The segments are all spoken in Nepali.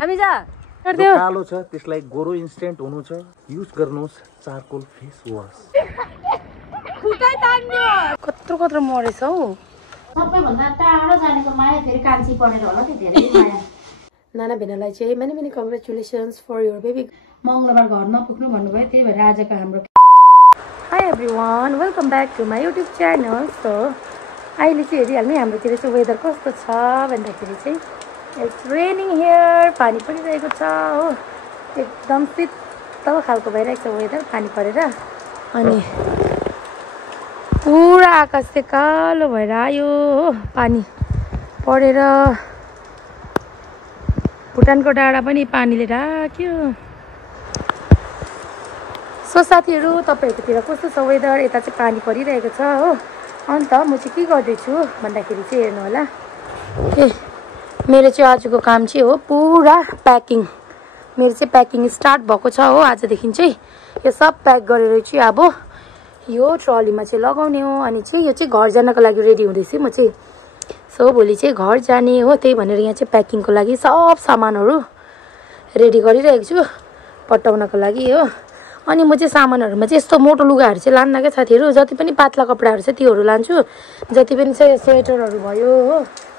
हामी जा जो कालो छ त्यसलाई गोरो इन्स्टेन्ट हुनु छ युज गर्नुहोस् चारकोल फेस वास खुट्टा तान्नु कत्रो कत्रो मरेछ हौ सबैभन्दा टाढो जानेको माया फेरि कान्छी परेर होला त्यो धेरै माया नाना भेनालाई चाहिँ many congratulations for your baby मङ्गलबार घर नपुग्नु भन्नुभयो त्यही भएर आजको हाम्रो hi everyone welcome back to my YouTube channel so अहिले चाहिँ हेरिहाल्ने हाम्रोतिर चाहिँ वेदर कस्तो छ भन्दाखेरि चाहिँ इट्स रेनिङ हियर पानी परिरहेको छ हो एकदम शीतल खालको भइरहेको छ वेदर पानी परेर अनि पुरा आकाश चाहिँ कालो भएर आयो हो पानी परेर भुटानको डाँडा पनि पानीले ढाक्यो सो साथीहरू तपाईँहरूकोतिर कस्तो छ वेदर यता चाहिँ पानी परिरहेको छ हो अन्त म चाहिँ के गर्दैछु भन्दाखेरि चाहिँ हेर्नु होला मेरो चाहिँ आजको काम चाहिँ हो पुरा प्याकिङ मेरो चाहिँ प्याकिङ स्टार्ट भएको छ हो आजदेखि चाहिँ यो सब प्याक गरेर चाहिँ अब यो ट्रलीमा चाहिँ लगाउने हो अनि चाहिँ यो चाहिँ घर जानको लागि रेडी हुँदैछु म चाहिँ सो भोलि चाहिँ घर जाने हो त्यही भनेर यहाँ चाहिँ प्याकिङको लागि सब सामानहरू रेडी गरिरहेको छु पठाउनको लागि हो अनि म चाहिँ सामानहरूमा चाहिँ यस्तो मोटो लुगाहरू चाहिँ लान्न क्या साथीहरू जति पनि पातला कपडाहरू छ त्योहरू लान्छु जति पनि चाहिँ स्वेटरहरू भयो हो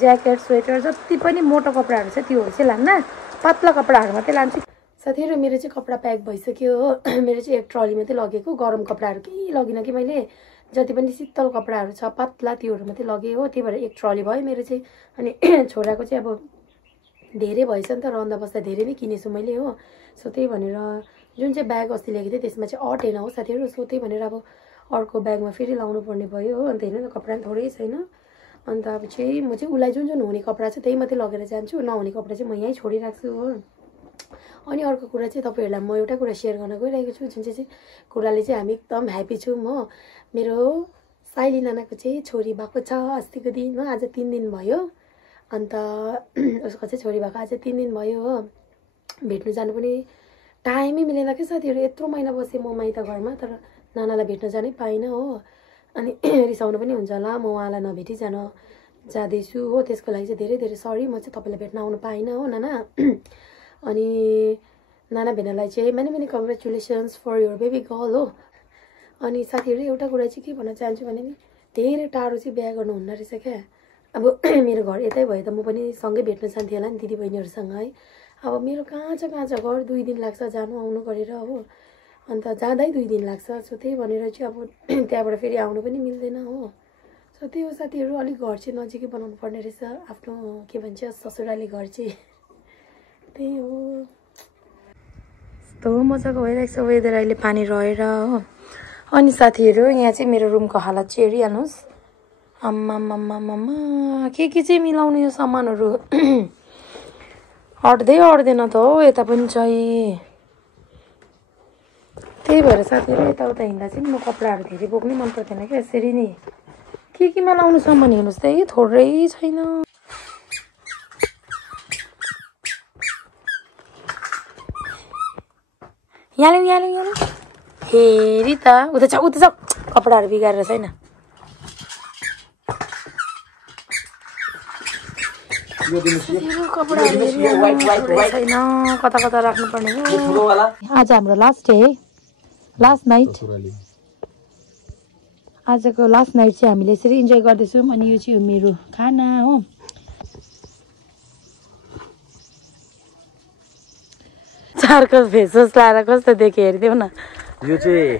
ज्याकेट स्वेटर जति पनि मोटो कपडाहरू छ त्योहरू चाहिँ लान्न पातला कपडाहरू मात्रै लान्छु साथीहरू मेरो चाहिँ कपडा प्याक भइसक्यो हो मेरो चाहिँ एक ट्रली मात्रै लगेको गरम कपडाहरू केही लगिनँ कि मैले जति पनि शीतल कपडाहरू छ पातला त्योहरू मात्रै लगेँ हो त्यही भएर एक ट्रली भयो मेरो चाहिँ अनि छोराको चाहिँ अब धेरै भएछ नि त रहँदा बस्दा धेरै नै किनेछु मैले हो सो त्यही भनेर जुन चाहिँ ब्याग अस्ति ल्याएको थिएँ त्यसमा चाहिँ अटेन हो साथीहरू सो त्यही भनेर अब अर्को ब्यागमा फेरि लाउनु पर्ने भयो हो अन्त हेर्नु न कपडा पनि थोरै छैन अन्त अब चाहिँ म चाहिँ उसलाई जुन जुन हुने कपडा छ त्यही मात्रै लगेर जान्छु नहुने कपडा चाहिँ म यहीँ छोडिराख्छु हो अनि अर्को कुरा चाहिँ तपाईँहरूलाई म एउटा कुरा सेयर गर्न गइरहेको छु जुन चाहिँ कुराले चाहिँ हामी एकदम ह्याप्पी छौँ हो मेरो साइली नानाको चाहिँ छोरी भएको छ अस्तिको दिन हो आज 3 दिन भयो अन्त उसको चाहिँ छोरी भएको आज 3 दिन भयो हो भेट्नु जानु पनि टाइमै मिलेन क्या साथीहरू यत्रो महिना बसेँ म माइत घरमा तर नानालाई भेट्न जानै पाइनँ हो अनि रिसाउनु पनि हुन्छ होला म उहाँलाई नभेटी जाँदैछु हो त्यसको लागि चाहिँ धेरै धेरै सरी म चाहिँ तपाईँलाई भेट्न आउनु पाइनँ हो नाना अनि नाना भेनालाई चाहिँ many congratulations for your baby girl हो अनि साथीहरू एउटा कुरा चाहिँ के भन्न चाहन्छु भने नि धेरै टाढो चाहिँ बिहा गर्नुहुन्न रहेछ क्या अब मेरो घर यतै भए त म पनि सँगै भेट्न जान्थेँ होला नि दिदी बहिनीहरूसँग है अब मेरो कहाँ छ घर 2 दिन लाग्छ जानु आउनु गरेर हो अन्त जाँदै 2 दिन लाग्छ सो त्यही भनेर चाहिँ अब त्यहाँबाट फेरि आउनु पनि मिल्दैन हो सो त्यही हो साथीहरू अलिक घर चाहिँ नजिकै बनाउनु पर्ने रहेछ आफ्नो के भन्छ ससुराली घर चाहिँ त्यही हो यस्तो मजाको भइरहेको छ वेदर अहिले पानी रहेर हो अनि साथीहरू यहाँ चाहिँ मेरो रुमको हालत चाहिँ हेरिहाल्नुहोस् आम्मा के चाहिँ मिलाउनु यो सामानहरू अट्दैन त हो यता पनि चाहिँ त्यही भएर साथीहरू यताउता हिँड्दा चाहिँ म कपडाहरू धेरै बोक्नै मन पर्दैन क्या यसरी नै केमा लाउनु सामान हेर्नुहोस् त थोरै छैन यहाँ हेरी त उता छ कपडाहरू बिगारेर छैन छैन कता राख्नुपर्ने हो आज हाम्रो लास्ट डे है लास्ट नाइट आजको लास्ट नाइट चाहिँ हामीले यसरी इन्जोय गर्दैछौँ अनि यो चाहिँ मेरो खाना हो चारको फेसवास लाएर कस्तो देख्यो हेरिदेऊ न यो चाहिँ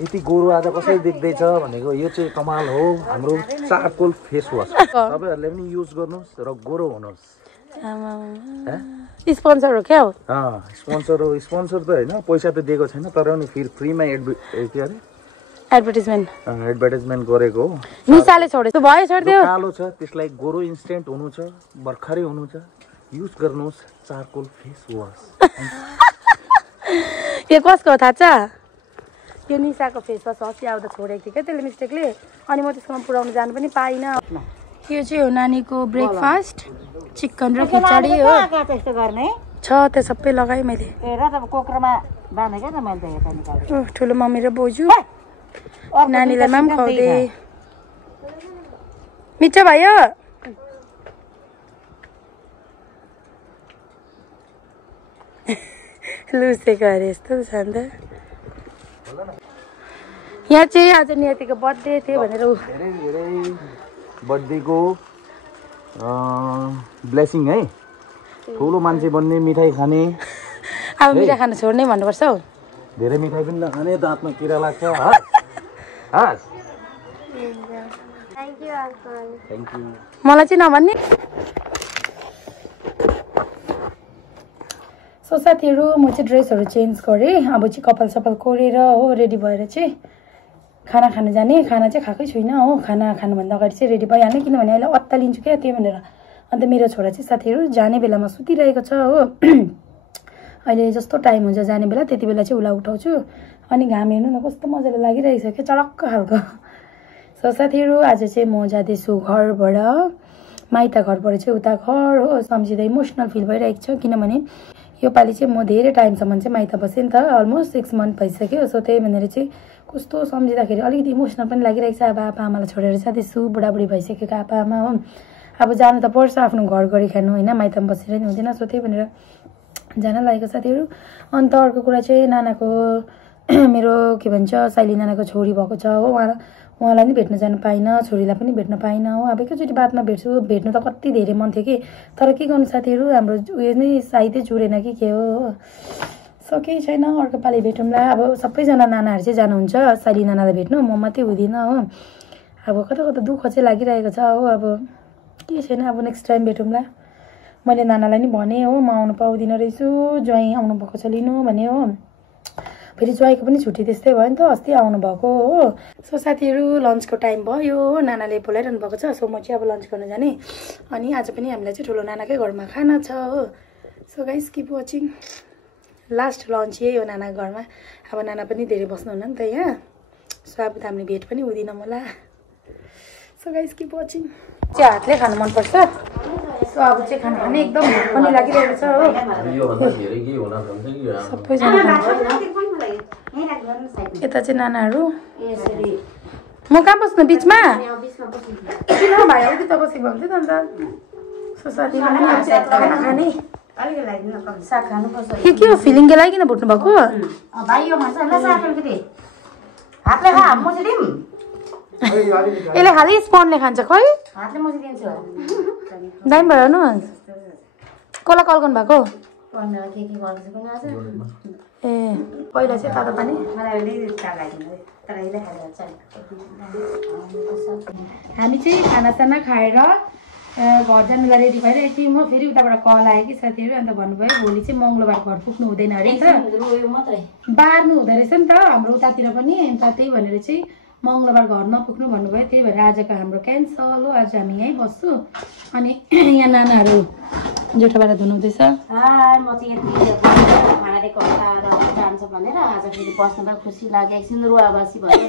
यति गोरु आज कसरी देख्दैछ भनेको यो चाहिँ कमाल हो हाम्रो चारकोल फेस वास तपाईहरुले पनि युज गर्नुस् र गोरो हुनुस् स्पोन्सर हो क्या हो स्पोन्सर त हैन पैसा त दिएको छैन तर पनि फ्रीमा एडभर्टाइजमेन्ट गरेको हो निसाले छोडेछ भयो छोड्दियो कालो छ त्यसलाई गोरो इन्स्टेन्ट हुनु छ भर्खरै हुनु छ युज गर्नुस् चारकोल फेस वास यो कसको हो थाहा छ यो निसाको फेस वास अस्ति आउँदा छोडेको थियो क्या त्यसले मिस्टेकले अनि म त्यसकोमा पुऱ्याउनु जानु पनि पाइनँ यो चाहिँ हो नानीको ब्रेकफास्ट चिकन र खिचडी हो छ त्यो सबै लगाएँ मैले ठुलो मम्मी र बोजू नानीलाई माम खुवाउँदै मिठो भयो लुसेको अरे यस्तो छ नि त। यहाँ चाहिँ आज नियतिको बर्थडे थियो भनेर धेरै धेरै बर्थडेको ब्लेसिङ है। ठुलो मान्छे बन्ने, मिठाई खाने। अब मिठाई खान छोड्ने भन्नुपर्छ हौ। धेरै मिठाई पनि नखाने, दाँतमा किरा लाग्छ। Thank you. मलाई चाहिँ नभन्ने। सो साथीहरू म चाहिँ ड्रेसहरू चेन्ज गरेँ। अब चाहिँ कपाल सपाल कोरेर हो रेडी भएर चाहिँ खाना खानु जाने। खाना चाहिँ खाएकै छुइनँ हो। खाना खानुभन्दा अगाडि चाहिँ रेडी भइहाल्ने, किनभने अहिले अत्तालिन्छु क्या त्यही भनेर। अन्त मेरो छोरा चाहिँ साथीहरू जाने बेलामा सुतिरहेको छ हो। अहिले जस्तो टाइम हुन्छ जाने बेला त्यति बेला चाहिँ उसलाई उठाउँछु। अनि घाम हेर्नु न कस्तो मजाले लागिरहेको छ क्या, चडक्क खालको। सो साथीहरू आज चाहिँ म जाँदैछु घरबाट माइत घरबाट चाहिँ उता घर हो। सम्झिँदा इमोसनल फिल भइरहेको छ, किनभने योपालि चाहिँ म धेरै टाइमसम्म चाहिँ माइत बसेँ नि त, अलमोस्ट 6 मन्थ भइसक्यो। सो त्यही भनेर चाहिँ कस्तो सम्झिँदाखेरि अलिकति इमोसनल पनि लागिरहेको छ। अब आप्पा आमालाई छोडेर जाँदैछु, बुढाबुढी भइसकेको आप्पा आमा हो। अब जानु त पर्छ, आफ्नो घर गरी खानु होइन, माइतमा बसेर नि हुँदैन। सो त्यही भनेर जान लागेको साथीहरू। अन्त अर्को कुरा चाहिँ नानाको मेरो के भन्छ साइली नानाको छोरी भएको छ हो। उहाँलाई नि भेट्न जानु पाइनँ, छोरीलाई पनि भेट्न पाइनँ हो। अब एकैचोटि बादमा भेट्छु, भेट्नु त कति धेरै मन थियो कि, तर के गर्नु साथीहरू हाम्रो उयो नै साइतै जुरेन कि के हो। सो केही छैन, अर्को पालि भेटौँला। अब सबैजना नानाहरू चाहिँ जानुहुन्छ साइली नानालाई भेट्नु, म मात्रै हुँदिनँ हो। अब कता कता दुःख चाहिँ लागिरहेको छ हो। अब के छैन, अब नेक्स्ट टाइम भेटौँला। मैले नानालाई नि भने हो म आउनु पाउँदिनँ रहेछु, ज्वाइँ आउनु भएको छ लिनु भने हो। फेरि ज्वाइँको पनि छुट्टी त्यस्तै भयो नि त, अस्ति आउनुभएको हो। सो साथीहरू लन्चको टाइम भयो, नानाले बोलाइरहनु भएको छ। सो म चाहिँ अब लन्च गर्न जाने। अनि आज पनि हामीलाई चाहिँ ठुलो नानाकै घरमा खाना छ हो। So guys keep watching. Last lunch यही हो नानाको घरमा। अब नाना पनि धेरै बस्नुहुन्न नि त यहाँ। सो अब त हामीले भेट पनि हुँदिनँ मलाई। So guys keep watching. चाहिँ हातले खानु मनपर्छ। सो अब चाहिँ खाना खाने एकदम भोक पनि लागिरहेको छ हो। सबैजना यता चाहिँ नानाहरू। म कहाँ बस्नु बिचमा? किन भाइ अलिकति त बसेको हुन्थ्यो त अन्त। सो साथीहरू खाना खाने साग खानुपर्छ। के हो फिलिङकै लागि भुट्नु भएको? यसले खालि स्पोनले खान्छ खै? दामी भयो न। कसलाई कल गर्नु भएको? ए पहिला चाहिँ तातो पानी। हामी चाहिँ खानासाना खाएर घर जानुलाई रेडी भइरहेको थियौँ। म फेरि उताबाट कल आयो कि साथीहरू, अन्त भन्नुभयो भोलि चाहिँ मङ्गलबार घर पुग्नु हुँदैन अरे नि त, बार्नु हुँदो रहेछ नि त हाम्रो उतातिर पनि। अन्त त्यही भनेर चाहिँ मङ्गलबार घर नपुग्नु भन्नुभयो। त्यही भएर आजको हाम्रो क्यान्सल हो। आज हामी यहीँ बस्छु। अनि यहाँ नानाहरू जेठाबाट धुनुहुँदैछ। म चाहिँ यति खाना दिएको जान्छ भनेर आज फेरि बस्नुमा खुसी लाग्यो। एकछिन रुवाबासी भयो।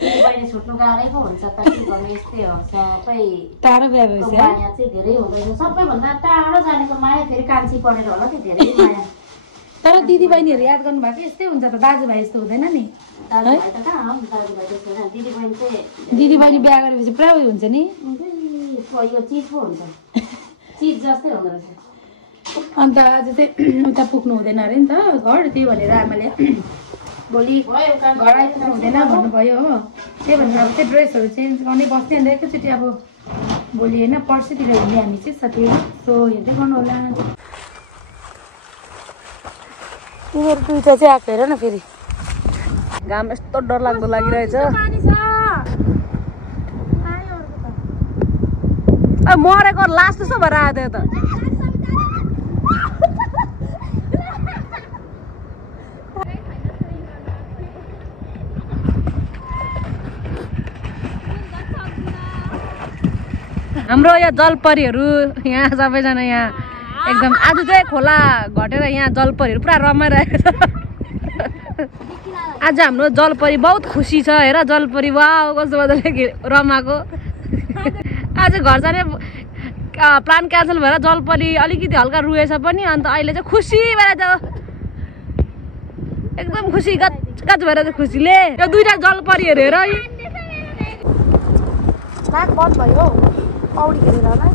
बहिनी छुट्नु गाह्रै पो हुन्छ त, के गर्नु यस्तै हो। सबै टाढो बिहा भएपछि माया चाहिँ धेरै हुँदैन। सबैभन्दा टाढो जानेको माया फेरि कान्छी परेर होला त्यो धेरै माया। तर दिदी बहिनीहरू याद गर्नु भएको यस्तै हुन्छ त, दाजुभाइ यस्तो हुँदैन नि। दाजुभाइ त कहाँ दाजुभाइ त्यस्तो होइन। दिदी बहिनी चाहिँ दिदी बहिनी बिहा गरेपछि पुरा उयो हुन्छ नि, यो चिज पो हुन्छ, चिज जस्तै हुँदो रहेछ। अन्त आज चाहिँ उता पुग्नु हुँदैन अरे नि त घर, त्यही भनेर आमाले भोलि घर आइपुग्नु हुँदैन भन्नुभयो हो। त्यही भनेर अब चाहिँ ड्रेसहरू चेन्ज गर्ने बस्ने। अन्त एकैचोटि अब भोलि होइन पर्सितिर हिँड्ने हामी चाहिँ साथीहरू। सो हेर्दै गर्नु होला। यिनीहरू दुइटा चाहिँ आएको हेर न, फेरि घाम यस्तो डरलाग्दो लागिरहेछ। मरेको लास्ट जस्तो भएर आयो त। हाम्रो यहाँ जलपरीहरू यहाँ सबैजना यहाँ एकदम आज चाहिँ खोला घटेर यहाँ जलपरीहरू पुरा रमाइरहेको छ। आज हाम्रो जलपरी बहुत खुसी छ। हेर जलपरी वाउ कस्तो मजाले रमाएको। आज घर जाने प्लान क्यान्सल भएर जलपरी अलिकति हल्का रुएछ पनि। अन्त अहिले चाहिँ खुसी भएर त एकदम खुसी गच भएर चाहिँ खुसीले यो दुईटा जलपरीहरू हेर। नाक बन्द भयो पौडी खेलेर होला।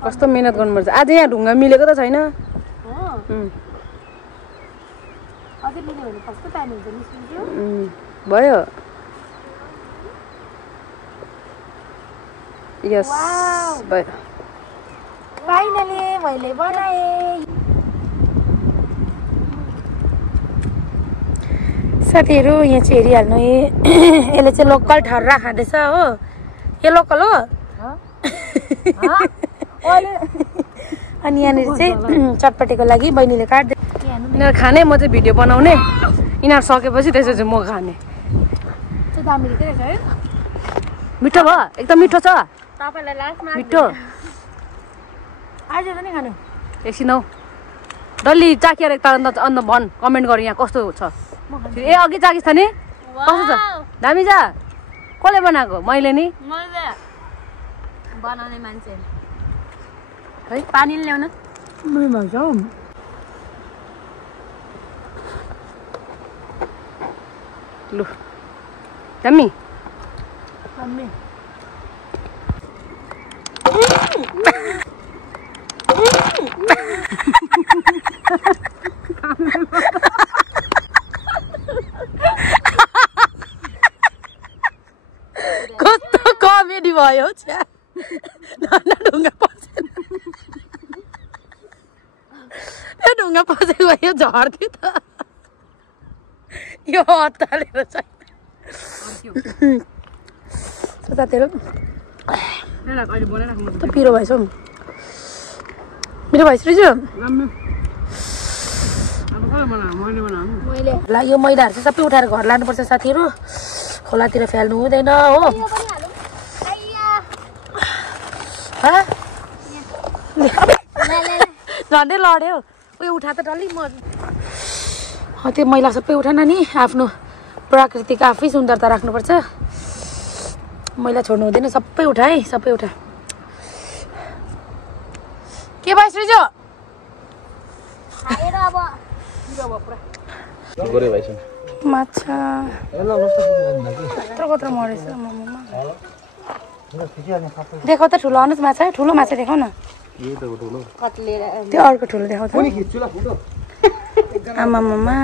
कस्तो मेहनत गर्नुपर्छ आज यहाँ ढुङ्गा मिलेको त छैन भयो यस भयो फाइनली मैले बनाएँ साथीहरू यहाँ चाहिँ हेरिहाल्नु यसले चाहिँ लोकल ठर्रा खाँदैछ हो यो लोकल हो अनि यहाँनिर चाहिँ चटपटेको लागि बहिनीले काट्दै यिनीहरू खाने म चाहिँ भिडियो बनाउने यिनीहरू सकेपछि त्यसपछि म खाने मिठो भयो एकदम मिठो छ मिठो आज पनि खानु एकछिन हौ डल्ली चाकिएर एकताल अन्त भन् कमेन्ट गर यहाँ कस्तो छ ए अघि चाकिस् त नि कस्तो छ दामी छ कसले बनाएको मैले नि बनाउने मान्छे है पानी ल्याउन लु दामी कस्तो कमेडी भयो ढुङ्गा पसेन यो ढुङ्गा पसेको यो झर्थ्यो त यो हतालेर चाहिँ साथीहरू पिरो भएछ मेरो भएछ रहेछ यो मैलाहरू चाहिँ सबै उठाएर घर लानुपर्छ साथीहरू खोलातिर फ्याल्नु हुँदैन हो झन्डै लड्यो उयो उठा त डल्लै म त्यो मैला सबै उठान नि आफ्नो प्राकृतिक आफै सुन्दरता राख्नुपर्छ मैला छोड्नु हुँदैन सबै उठा है सबै उठा के भएछ रहेछ माछा कत्रो मरेछ देखाउ त ठुलो अनुज माछा ठुलो माछा देखाउ न त्यो अर्को ठुलो देखाउ त आमामा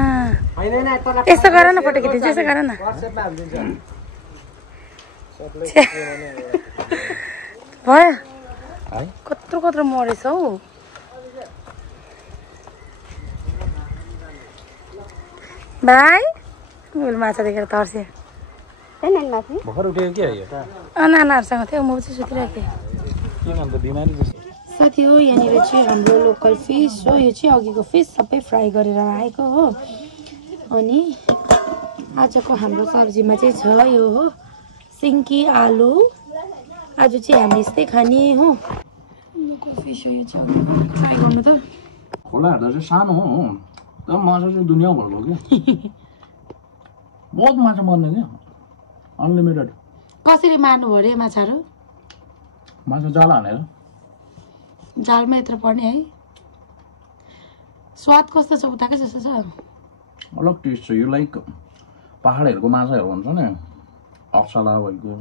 यस्तो गर न फोटो खिचिदिन्छु यसो गर न भयो कत्रो कत्रो मरेछ हौ भाइ माछा देखेर तर्स्यो नानाहरूसँग थियो म चाहिँ सुतिरहेको थिएँ साथी हो यहाँनिर चाहिँ हाम्रो लोकल फिस हो यो चाहिँ अघिको फिस सबै फ्राई गरेर आएको हो अनि आजको हाम्रो सब्जीमा चाहिँ छ यो हो सिन्की आलु आज चाहिँ हामी यस्तै खाने हो लोकल फिस हो यो चाहिँ ट्राई गर्नु त खोला हेर्दा चाहिँ सानो हो तर माछा चाहिँ दुनियाँभरको क्या बहुत माछा मर्ने क्या अनलिमिटेड कसरी मार्नु भयो अरे माछाहरू माछा जाल हानेर जालमा यत्रो पर्ने है स्वाद कस्तो छ उताकै जस्तो छ अलग टेस्ट छ यो लाइक पहाडहरूको माछाहरू भन्छ नि अप्सला भएको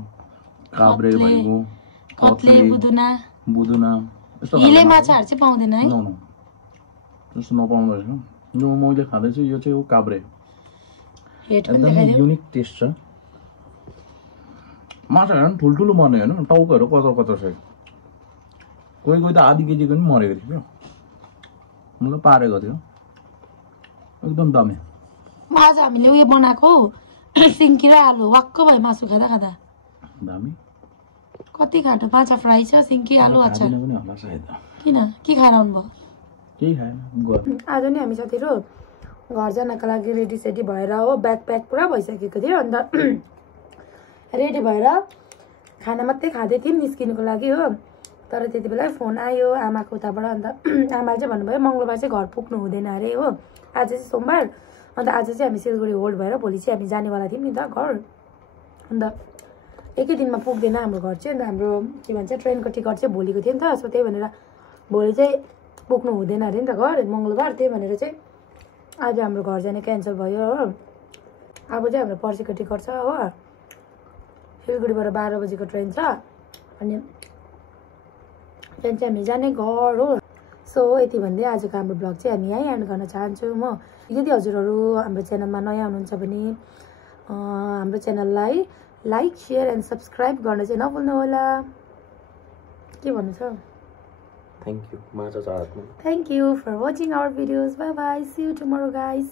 काब्रे भएको कत्ले बुदुना यस्तो हिले माछाहरू चाहिँ पाउँदैन है त्यस्तो नपाउँदो रहेछ यो मैले खाँदैछु यो चाहिँ हो काब्रे एकदम युनिक टेस्ट छ माछाहरू पनि ठुल्ठुलो मर्ने होइन टाउकोहरू कचर कचर छ कोही कोही त आधी केजीको पनि मरेको थियो क्या मतलब पारेको थियो एकदम दामी आज हामीले उयो बनाएको सिन्की र आलु वाक्क भयो मासु खाँदा खाँदा दामी कति खाँटो माछा फ्राई छ सिन्की आलु अचार पनि होला सायद किन के खाएर आउनुभयो केही खाएन आज नि हामी साथीहरू घर जानका लागि रेडी सेडी भएर हो ब्याग प्याक पुरा भइसकेको थियो अन्त रेडी भएर खाना मात्रै खाँदै थियौँ निस्किनुको लागि हो तर त्यति बेला फोन आयो आमाको उताबाट अन्त आमाले चाहिँ भन्नुभयो मङ्गलबार चाहिँ घर पुग्नु हुँदैन अरे हो आज चाहिँ सोमबार अन्त आज चाहिँ हामी सिलगढी होल्ड भएर भोलि चाहिँ हामी जानेवाला थियौँ नि त घर अन्त एकै दिनमा पुग्दैन हाम्रो घर चाहिँ अन्त हाम्रो के भन्छ ट्रेनको टिकट चाहिँ भोलिको थियो नि त सो त्यही भनेर भोलि चाहिँ पुग्नु हुँदैन अरे नि त घर मङ्गलबार त्यही भनेर चाहिँ आज हाम्रो घर जाने क्यान्सल भयो हो अब चाहिँ हाम्रो पर्सिको टिकट छ हो सिलगढीबाट 12 बजीको ट्रेन छ अनि त्यहाँदेखि चाहिँ हामी जाने घर हो। सो यति भन्दै आजको हाम्रो ब्लग चाहिँ हामी यहीँ एन्ड गर्न चाहन्छु म। यदि हजुरहरू हाम्रो च्यानलमा नयाँ हुनुहुन्छ भने हाम्रो च्यानललाई लाइक शेयर एन्ड सब्सक्राइब गर्न चाहिँ नभुल्नु होला। के भन्नु छ? Thank you for watching our videos. Bye bye, see you tomorrow guys.